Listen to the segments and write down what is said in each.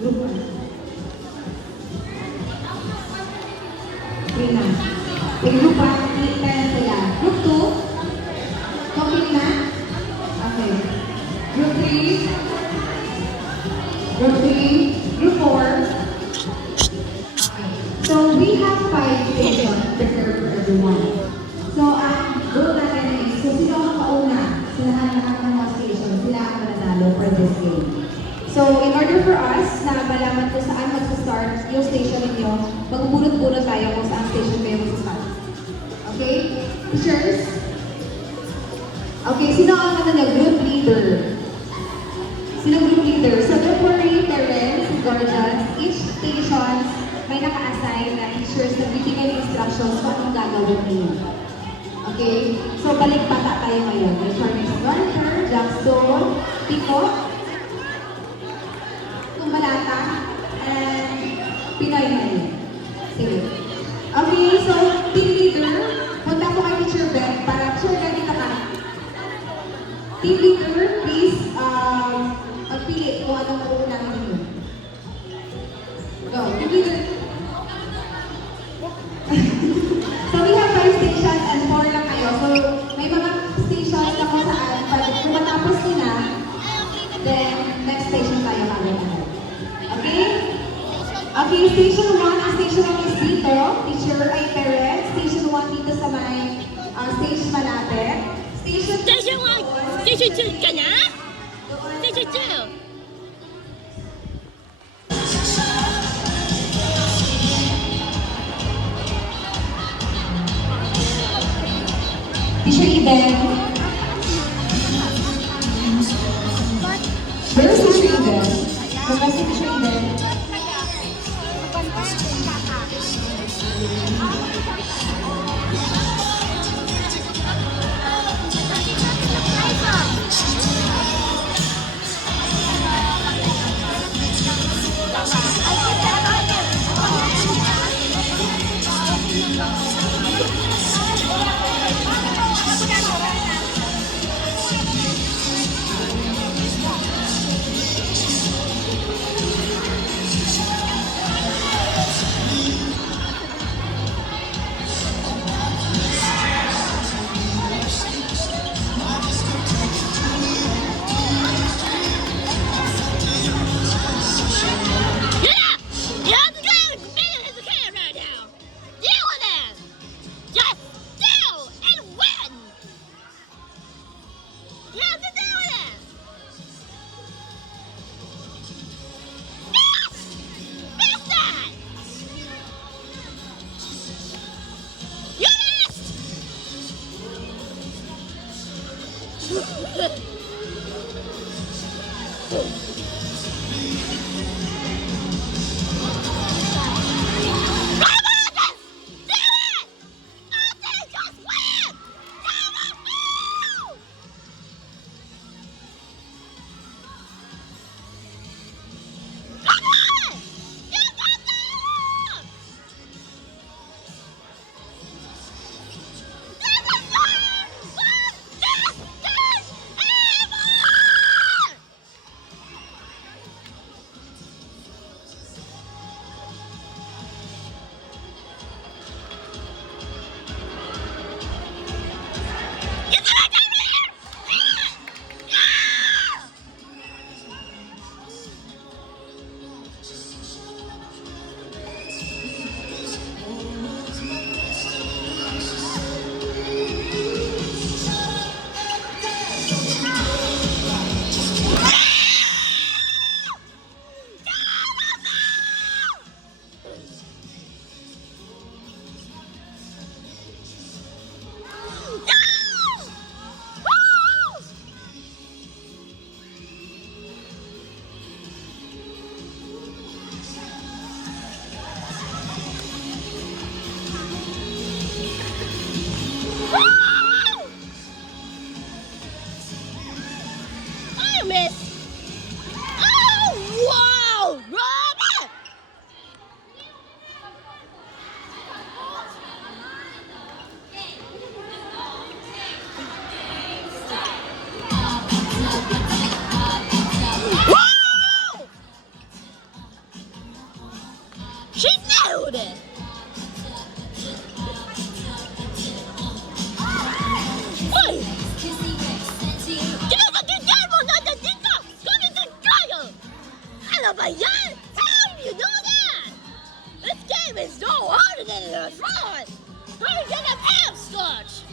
Group 1. Okay na. Yung group 1, kita na sila. Group 2, complete na? Okay. Group 3, Group 3, Group 4. Okay. So we have 5 stations prepared for everyone. So ang goal natin is, kung sino ang mauna sa lahat ng mga stations, sila ang mananalo for this game. So in order for us na malaman kung saan mag-start yung station ninyo, magbubunot-bunot tayo kung saan station kayo mag-start. Okay? Teachers? Okay, sino ang group leader? Sino group leader? So don't worry, parents, guardians, each station may naka-assign na teachers na bibigyan ng instructions kung anong gagawin niyo. Okay? So balik bata tayo ngayon. May Chinese Garter, Jackstone, Pico, Tumbalata, and Pinoy Mali. Sige. Okay, so team leader, punta ko kay Teacher Beth para sure ganito ka. Team leader, please magpili kung anong uunahin ninyo. Go, team leader. So we have 5 stations and 4 lang kayo. So may mga stations na kung saan kung matapos nyo na, then next station tayo agad-agad. Okay? Okay, station 1, ang station 1 is dito. Teacher ay parents. Station 1 dito sa may stage malapit. Station 2. Station 1! Station 2 ka na? Station 2! Teacher Eden. Where is Teacher Eden? Where's Teacher Eden? She nailed it! Oi! Kinakakigyan mo na dito! Kami tayo! Ano ba yan? How do you know that? This game is no harder than the front! We're gonna have scotch!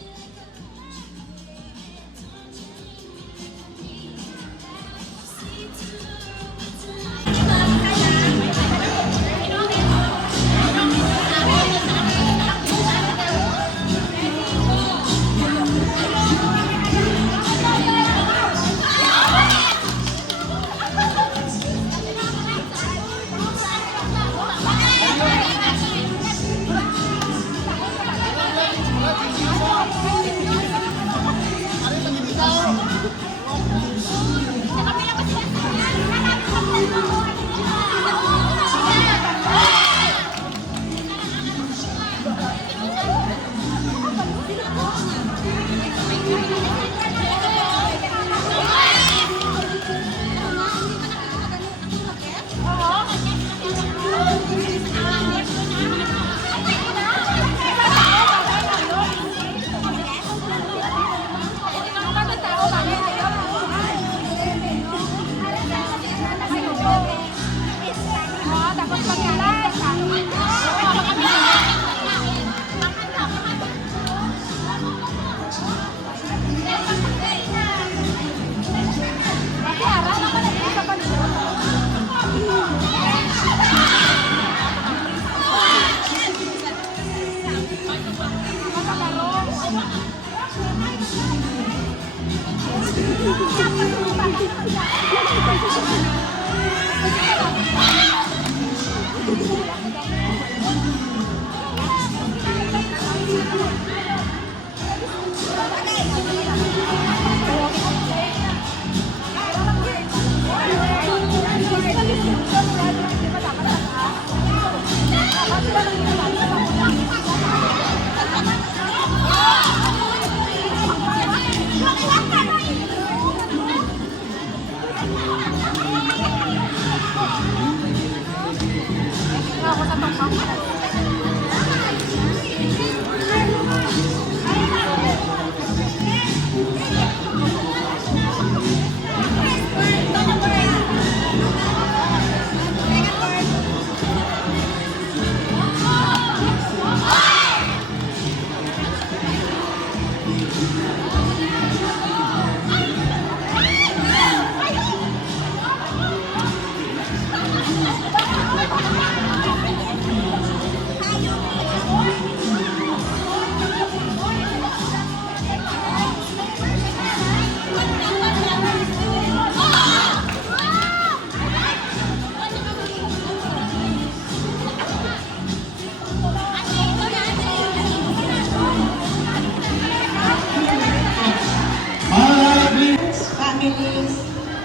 Families,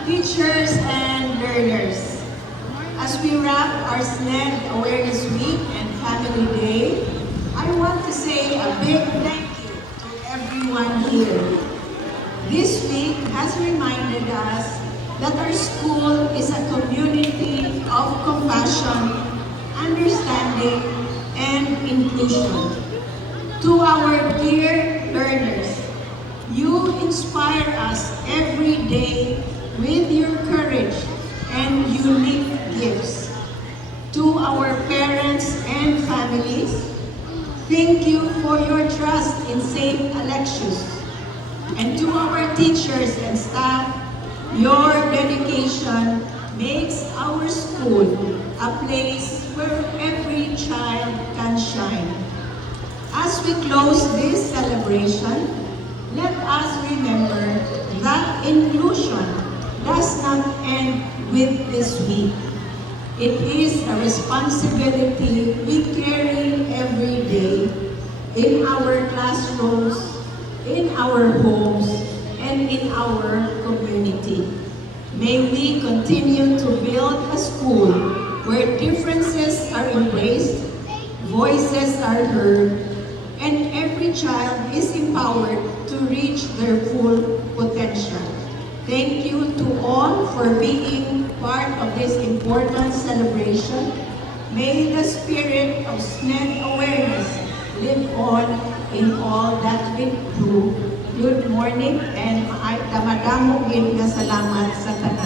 teachers, and learners. As we wrap our SNED Awareness Week and Family Day, I want to say a big thank you to everyone here. This week has reminded us that our school is a community of compassion, understanding, and inclusion. To our dear learners, you inspire us every day with your courage and unique gifts. To our parents and families, thank you for your trust in St. Alexius. And to our teachers and staff, your dedication makes our school a place where every child can shine. As we close this celebration, let us remember that inclusion does not end with this week. It is a responsibility we carry every day in our classrooms, in our homes, and in our community. May we continue to build a school where differences are embraced, voices are heard, and every child is empowered to reach their full potential. Thank you to all for being part of this important celebration. May the spirit of SNED awareness live on in all that we do. Good morning and ay tamadamo gid nga salamat sa tanan.